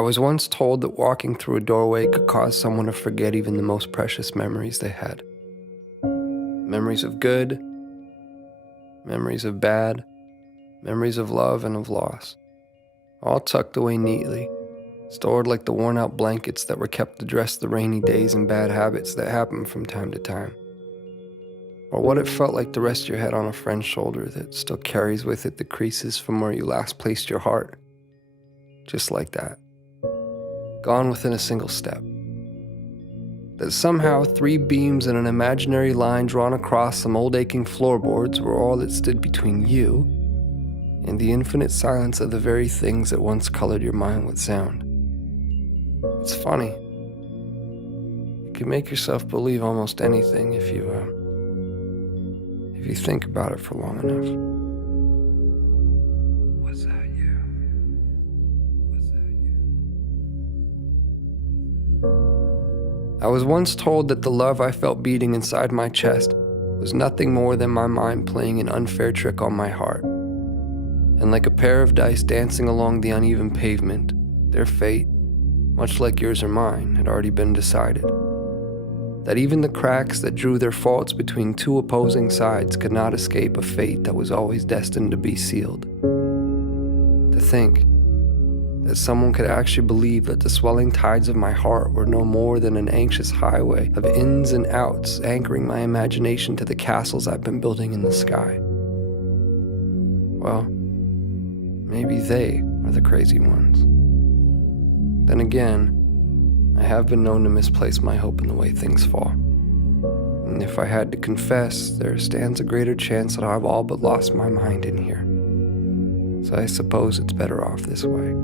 I was once told that walking through a doorway could cause someone to forget even the most precious memories they had. Memories of good, memories of bad, memories of love and of loss, all tucked away neatly, stored like the worn-out blankets that were kept to dress the rainy days and bad habits that happen from time to time. Or what it felt like to rest your head on a friend's shoulder that still carries with it the creases from where you last placed your heart. Just like that. Gone within a single step. That somehow 3 beams and an imaginary line drawn across some old aching floorboards were all that stood between you and the infinite silence of the very things that once colored your mind with sound. It's funny. You can make yourself believe almost anything if you think about it for long enough. Was that you? Was that you? I was once told that the love I felt beating inside my chest was nothing more than my mind playing an unfair trick on my heart. And like a pair of dice dancing along the uneven pavement, their fate, much like yours or mine, had already been decided. That even the cracks that drew their faults between 2 opposing sides could not escape a fate that was always destined to be sealed. To think that someone could actually believe that the swelling tides of my heart were no more than an anxious highway of ins and outs anchoring my imagination to the castles I've been building in the sky. Well, maybe they are the crazy ones. Then again, I have been known to misplace my hope in the way things fall. And if I had to confess, there stands a greater chance that I've all but lost my mind in here. So I suppose it's better off this way.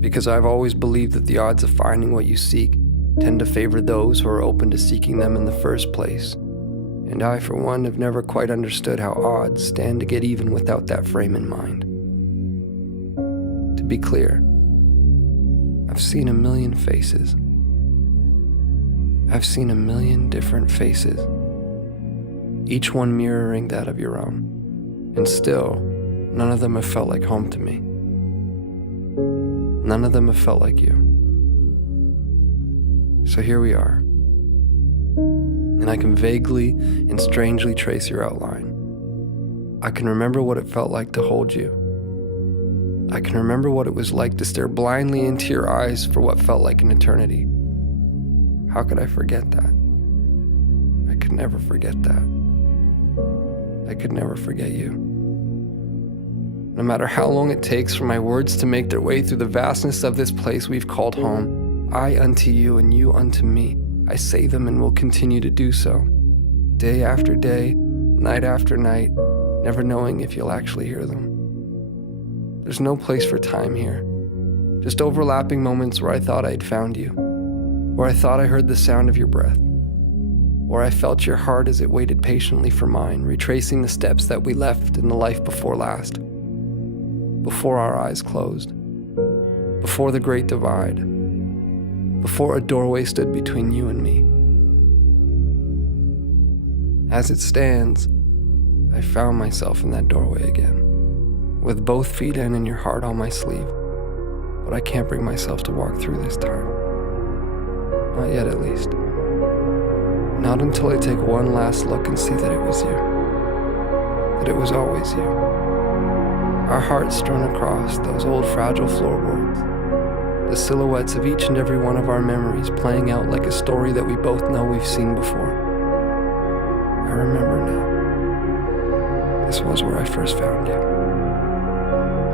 Because I've always believed that the odds of finding what you seek tend to favor those who are open to seeking them in the first place. And I, for one, have never quite understood how odds stand to get even without that frame in mind. To be clear, I've seen a million faces. I've seen a million different faces, each one mirroring that of your own. And still, none of them have felt like home to me. None of them have felt like you. So here we are. And I can vaguely and strangely trace your outline. I can remember what it felt like to hold you. I can remember what it was like to stare blindly into your eyes for what felt like an eternity. How could I forget that? I could never forget that. I could never forget you. No matter how long it takes for my words to make their way through the vastness of this place we've called home, I unto you and you unto me, I say them and will continue to do so. Day after day, night after night, never knowing if you'll actually hear them. There's no place for time here. Just overlapping moments where I thought I'd found you, where I thought I heard the sound of your breath, where I felt your heart as it waited patiently for mine, retracing the steps that we left in the life before last, before our eyes closed, before the great divide, before a doorway stood between you and me. As it stands, I found myself in that doorway again, with both feet in and your heart on my sleeve, but I can't bring myself to walk through this time. Not yet, at least. Not until I take one last look and see that it was you. That it was always you. Our hearts strewn across those old fragile floorboards. The silhouettes of each and every one of our memories playing out like a story that we both know we've seen before. I remember now. This was where I first found you.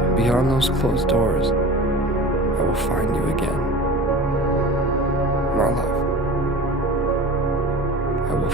And beyond those closed doors, I will find you again. My love. I will